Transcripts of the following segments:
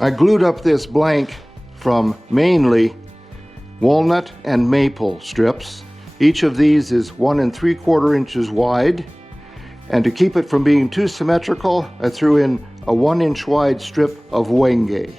I glued up this blank from mainly walnut and maple strips. Each of these is 1 3/4 inches wide. And to keep it from being too symmetrical, I threw in a 1-inch wide strip of Wenge.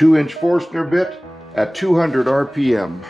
2-inch Forstner bit at 200 RPM.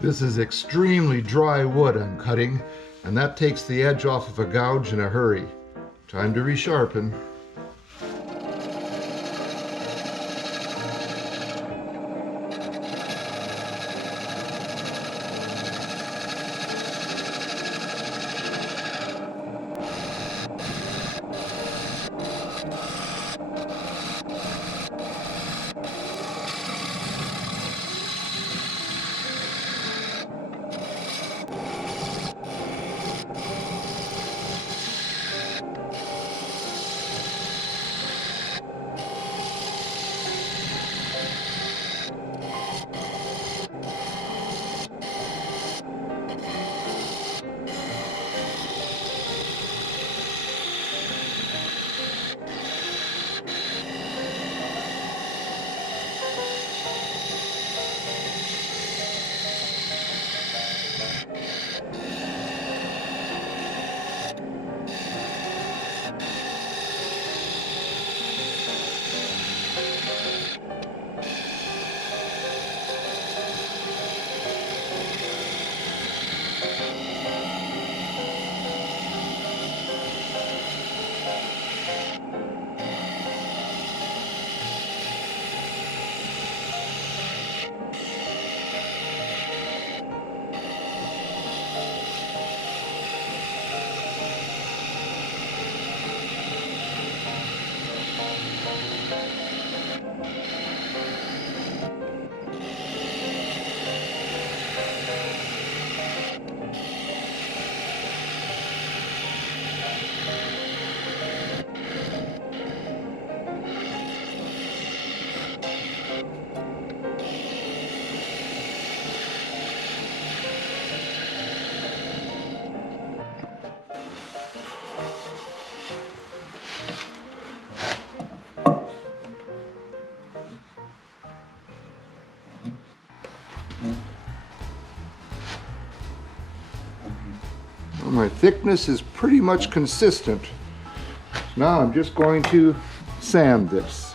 This is extremely dry wood I'm cutting, and that takes the edge off of a gouge in a hurry. Time to resharpen. Well, my thickness is pretty much consistent. Now I'm just going to sand this.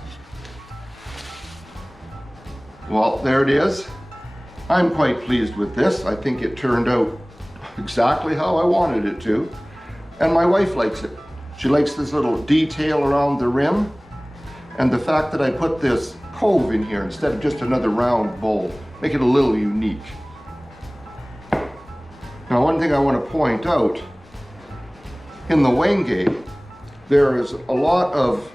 Well, there it is. I'm quite pleased with this. I think it turned out exactly how I wanted it to. And my wife likes it. She likes this little detail around the rim and the fact that I put this cove in here instead of just another round bowl. Make it a little unique. Now, one thing I want to point out, in the Wenge, there is a lot of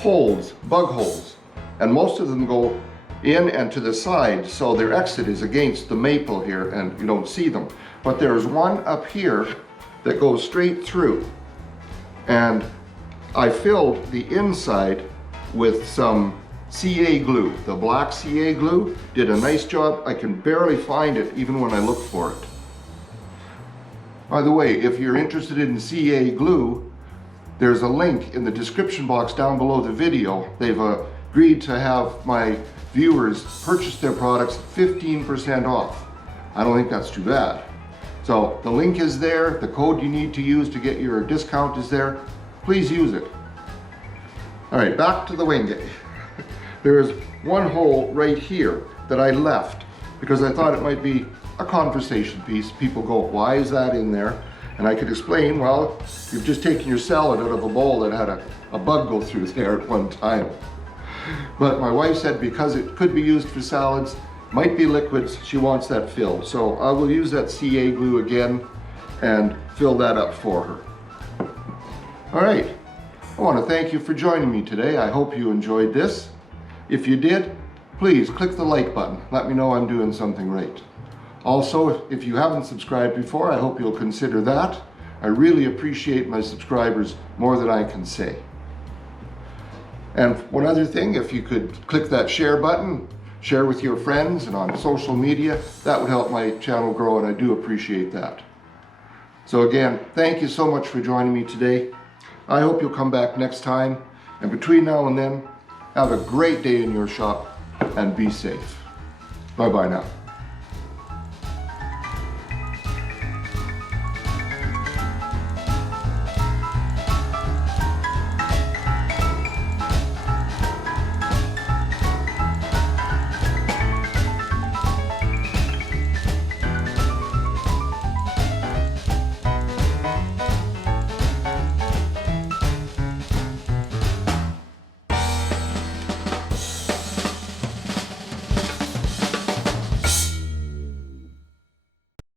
holes, bug holes, and most of them go in and to the side, so their exit is against the maple here and you don't see them. But there's one up here that goes straight through, and I filled the inside with some CA glue. The black CA glue did a nice job. I can barely find it even when I look for it. By the way, if you're interested in CA glue, there's a link in the description box down below the video. They've agreed to have my viewers purchase their products 15% off. I don't think that's too bad. So the link is there, the code you need to use to get your discount is there. Please use it. All right, back to the Wenge. There's one hole right here that I left because I thought it might be a conversation piece. People go, why is that in there? And I could explain, well, you've just taken your salad out of a bowl that had a bug go through there at one time. But my wife said because it could be used for salads, might be liquids, she wants that filled. So I will use that CA glue again and fill that up for her. All right, I want to thank you for joining me today. I hope you enjoyed this. If you did, please click the like button. Let me know I'm doing something right. Also, if you haven't subscribed before, I hope you'll consider that. I really appreciate my subscribers more than I can say. And one other thing, if you could click that share button, share with your friends and on social media, that would help my channel grow, and I do appreciate that. So again, thank you so much for joining me today. I hope you'll come back next time, and between now and then, have a great day in your shop and be safe. Bye-bye now.